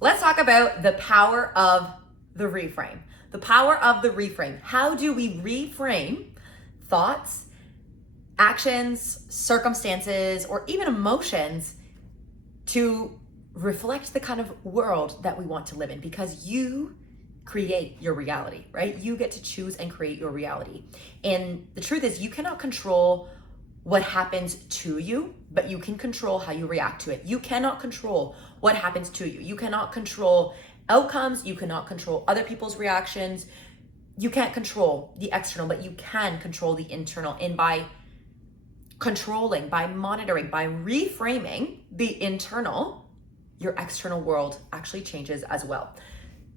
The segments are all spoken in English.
let's talk about the power of the reframe. The power of the reframe. How do we reframe thoughts, actions, circumstances, or even emotions to reflect the kind of world that we want to live in? Because you create your reality, right? You get to choose and create your reality. And the truth is, you cannot control what happens to you, but you can control how you react to it. You cannot control what happens to you. You cannot control outcomes. You cannot control other people's reactions. You can't control the external, but you can control the internal. And by controlling, by monitoring, by reframing the internal, your external world actually changes as well.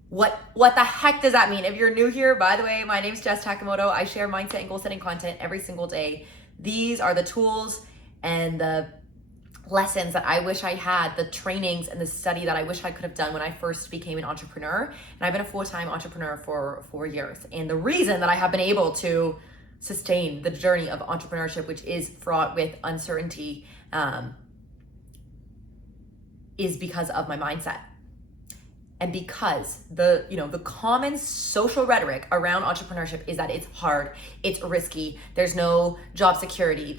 What the heck does that mean? If you're new here, by the way, my name is Jess Takamoto. I share mindset and goal setting content every single day. These are the tools and the lessons that I wish I had, the trainings and the study that I wish I could have done when I first became an entrepreneur. And I've been a full-time entrepreneur for 4 years. And the reason that I have been able to sustain the journey of entrepreneurship, which is fraught with uncertainty, is because of my mindset. And because the common social rhetoric around entrepreneurship is that it's hard, it's risky, there's no job security,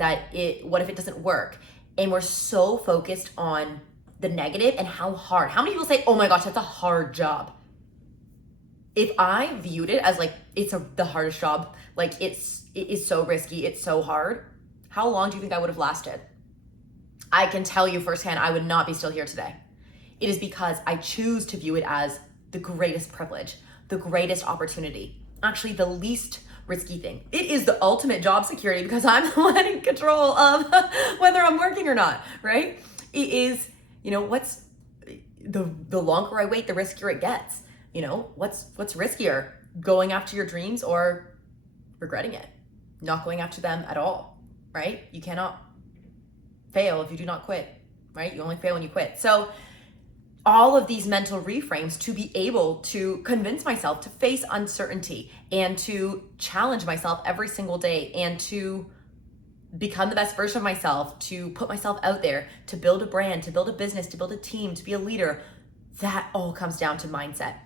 what if it doesn't work? And we're so focused on the negative and how hard. How many people say, oh my gosh, that's a hard job? If I viewed it as like, the hardest job, like it is so risky, it's so hard, how long do you think I would have lasted? I can tell you firsthand, I would not be still here today. It is because I choose to view it as the greatest privilege, the greatest opportunity, actually the least risky thing. It is the ultimate job security because I'm the one in control of whether I'm working or not, right? It is, what's the longer I wait, the riskier it gets. What's riskier, going after your dreams or regretting it, not going after them at all, right? You cannot fail if you do not quit, right? You only fail when you quit. So all of these mental reframes to be able to convince myself to face uncertainty and to challenge myself every single day and to become the best version of myself, to put myself out there, to build a brand, to build a business, to build a team, to be a leader, that all comes down to mindset.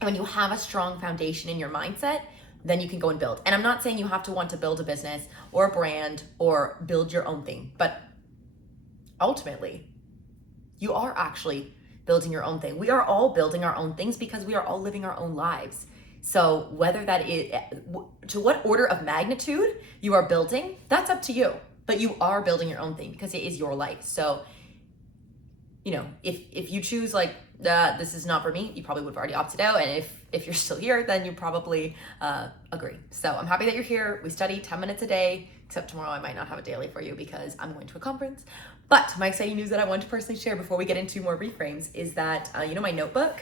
And when you have a strong foundation in your mindset, then you can go and build. And I'm not saying you have to want to build a business or a brand or build your own thing, but ultimately, you are actually building your own thing. We are all building our own things because we are all living our own lives. So whether that is, to what order of magnitude you are building, that's up to you. But you are building your own thing because it is your life. So, if you choose like, this is not for me, you probably would have already opted out. And if you're still here, then you probably agree. So I'm happy that you're here. We study 10 minutes a day, except tomorrow I might not have it daily for you because I'm going to a conference. But my exciting news that I want to personally share before we get into more reframes is that, my notebook,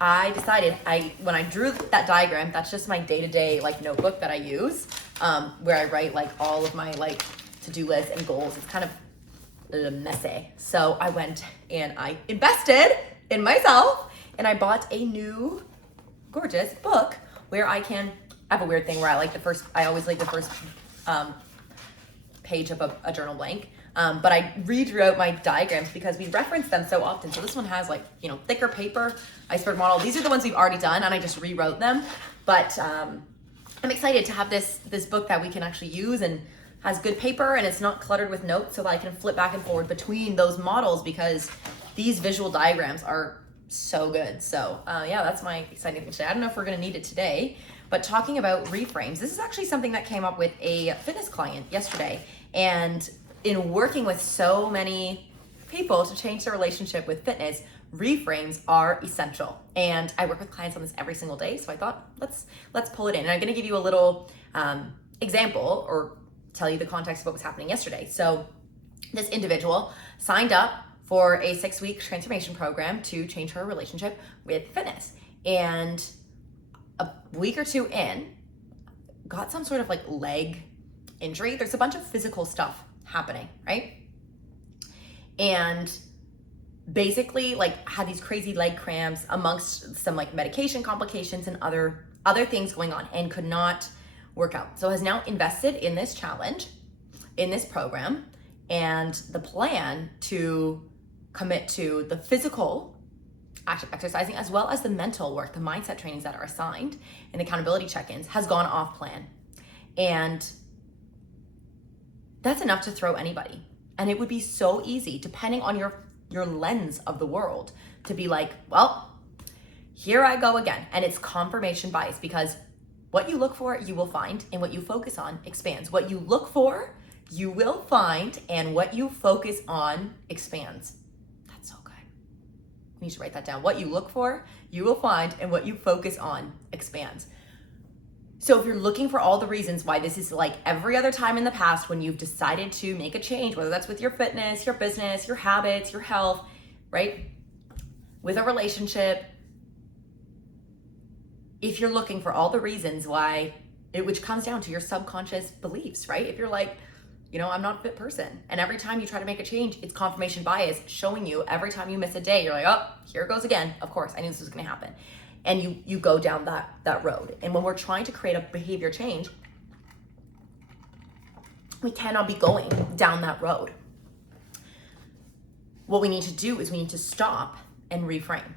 I decided when I drew that diagram, that's just my day-to-day notebook that I use, where I write all of my to-do lists and goals. It's kind of messy. So I went and I invested in myself and I bought a new gorgeous book where I have a weird thing where I always like the first page of a journal blank. But I redrew out my diagrams because we reference them so often. So this one has thicker paper, iceberg model. These are the ones we've already done and I just rewrote them. But I'm excited to have this book that we can actually use and has good paper and it's not cluttered with notes so that I can flip back and forward between those models because these visual diagrams are so good. So that's my exciting thing today. I don't know if we're gonna need it today, but talking about reframes, this is actually something that came up with a fitness client yesterday. And in working with so many people to change their relationship with fitness, reframes are essential. And I work with clients on this every single day. So I thought, let's pull it in. And I'm gonna give you a little example or tell you the context of what was happening yesterday. So this individual signed up for a 6-week transformation program to change her relationship with fitness. And a week or two in, got some sort of leg injury. There's a bunch of physical stuff happening, right? And basically had these crazy leg cramps amongst some medication complications and other things going on and could not work out. So has now invested in this challenge, in this program, and the plan to commit to the physical active exercising, as well as the mental work, the mindset trainings that are assigned and accountability check-ins, has gone off plan. And that's enough to throw anybody. And it would be so easy, depending on your lens of the world, to be like, well, here I go again. And it's confirmation bias, because what you look for, you will find, and what you focus on expands. What you look for, you will find, and what you focus on expands. That's so good. You need to write that down. What you look for, you will find, and what you focus on expands. So if you're looking for all the reasons why this is like every other time in the past when you've decided to make a change, whether that's with your fitness, your business, your habits, your health, right? With a relationship, if you're looking for all the reasons why, which comes down to your subconscious beliefs, right? If you're like, I'm not a fit person, and every time you try to make a change, it's confirmation bias showing you every time you miss a day, you're like, oh, here it goes again. Of course, I knew this was gonna happen. And you go down that road. And when we're trying to create a behavior change, we cannot be going down that road. What we need to do is we need to stop and reframe.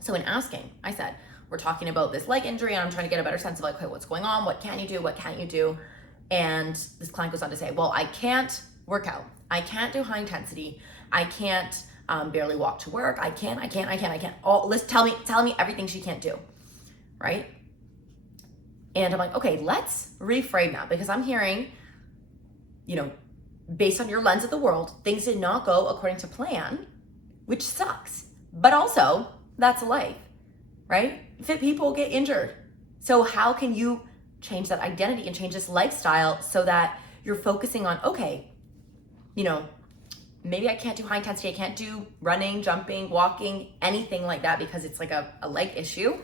So in asking, I said, we're talking about this leg injury, and I'm trying to get a better sense of like, okay, what's going on? What can you do? What can't you do? And this client goes on to say, well, I can't work out. I can't do high intensity. I can't barely walk to work. I can't. Tell me everything she can't do, right? And I'm like, okay, let's reframe that, because I'm hearing, based on your lens of the world, things did not go according to plan, which sucks. But also, that's life, right? Fit people get injured. So how can you change that identity and change this lifestyle so that you're focusing on, okay, maybe I can't do high intensity, I can't do running, jumping, walking, anything like that because it's like a leg issue.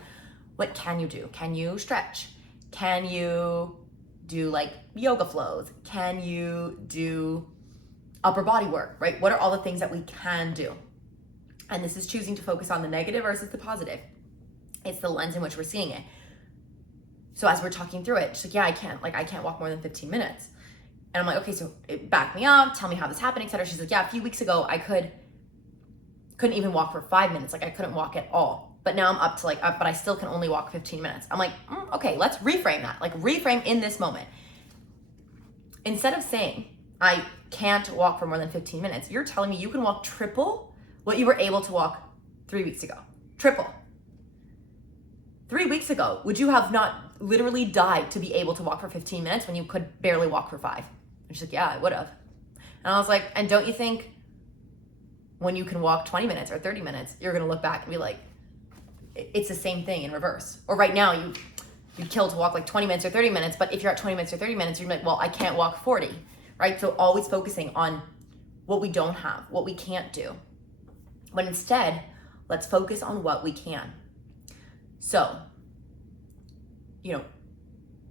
What can you do? Can you stretch? Can you do like yoga flows? Can you do upper body work, right? What are all the things that we can do? And this is choosing to focus on the negative versus the positive. It's the lens in which we're seeing it. So as we're talking through it, she's like, yeah, I can't walk more than 15 minutes. And I'm like, okay, so back me up, tell me how this happened, etc. She's like, yeah, a few weeks ago, I couldn't even walk for 5 minutes. Like I couldn't walk at all. But now I'm up to but I still can only walk 15 minutes. I'm like, okay, let's reframe that. Like reframe in this moment. Instead of saying, I can't walk for more than 15 minutes, you're telling me you can walk triple what you were able to walk 3 weeks ago. Triple. 3 weeks ago, would you have not literally died to be able to walk for 15 minutes when you could barely walk for 5? And she's like, yeah, I would have. And I was like, and don't you think when you can walk 20 minutes or 30 minutes, you're going to look back and be like, it's the same thing in reverse. Or right now, you'd kill to walk like 20 minutes or 30 minutes, but if you're at 20 minutes or 30 minutes, you're like, well, I can't walk 40, right? So always focusing on what we don't have, what we can't do. But instead, let's focus on what we can. So,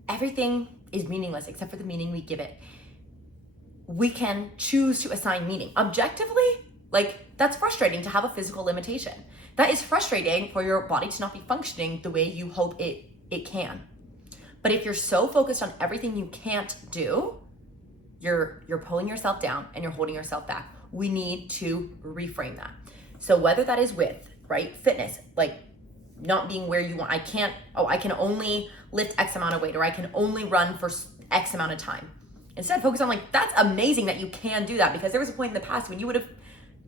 everything is meaningless except for the meaning we give it. We can choose to assign meaning. Objectively, that's frustrating to have a physical limitation. That is frustrating for your body to not be functioning the way you hope it can. But if you're so focused on everything you can't do, you're pulling yourself down and you're holding yourself back. We need to reframe that. So whether that is with, right, fitness, not being where you want, I can only lift X amount of weight, or I can only run for X amount of time. Instead, focus on that's amazing that you can do that, because there was a point in the past when you would have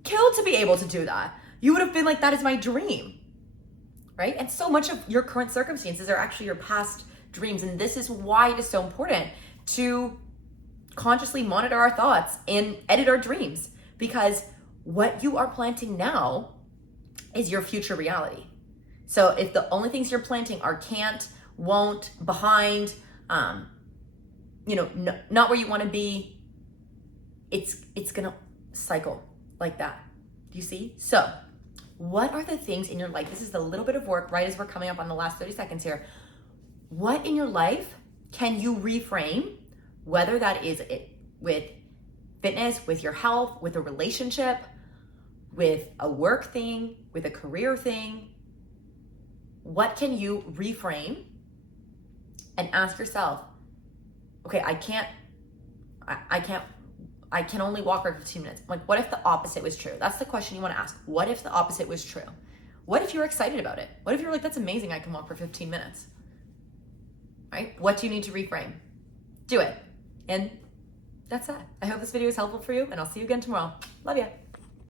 killed to be able to do that. You would have been like, that is my dream, right? And so much of your current circumstances are actually your past dreams. And this is why it is so important to consciously monitor our thoughts and edit our dreams, because what you are planting now is your future reality. So if the only things you're planting are can't, won't, behind, not where you want to be, it's gonna cycle like that. Do you see? So what are the things in your life? This is a little bit of work right as we're coming up on the last 30 seconds here. What in your life can you reframe, whether that is with fitness, with your health, with a relationship, with a work thing, with a career thing? What can you reframe and ask yourself, okay, I can only walk for 15 minutes. What if the opposite was true? That's the question you want to ask. What if the opposite was true? What if you're excited about it? What if you're like, that's amazing, I can walk for 15 minutes? Right? What do you need to reframe? Do it. And that's that. I hope this video is helpful for you, and I'll see you again tomorrow. Love ya.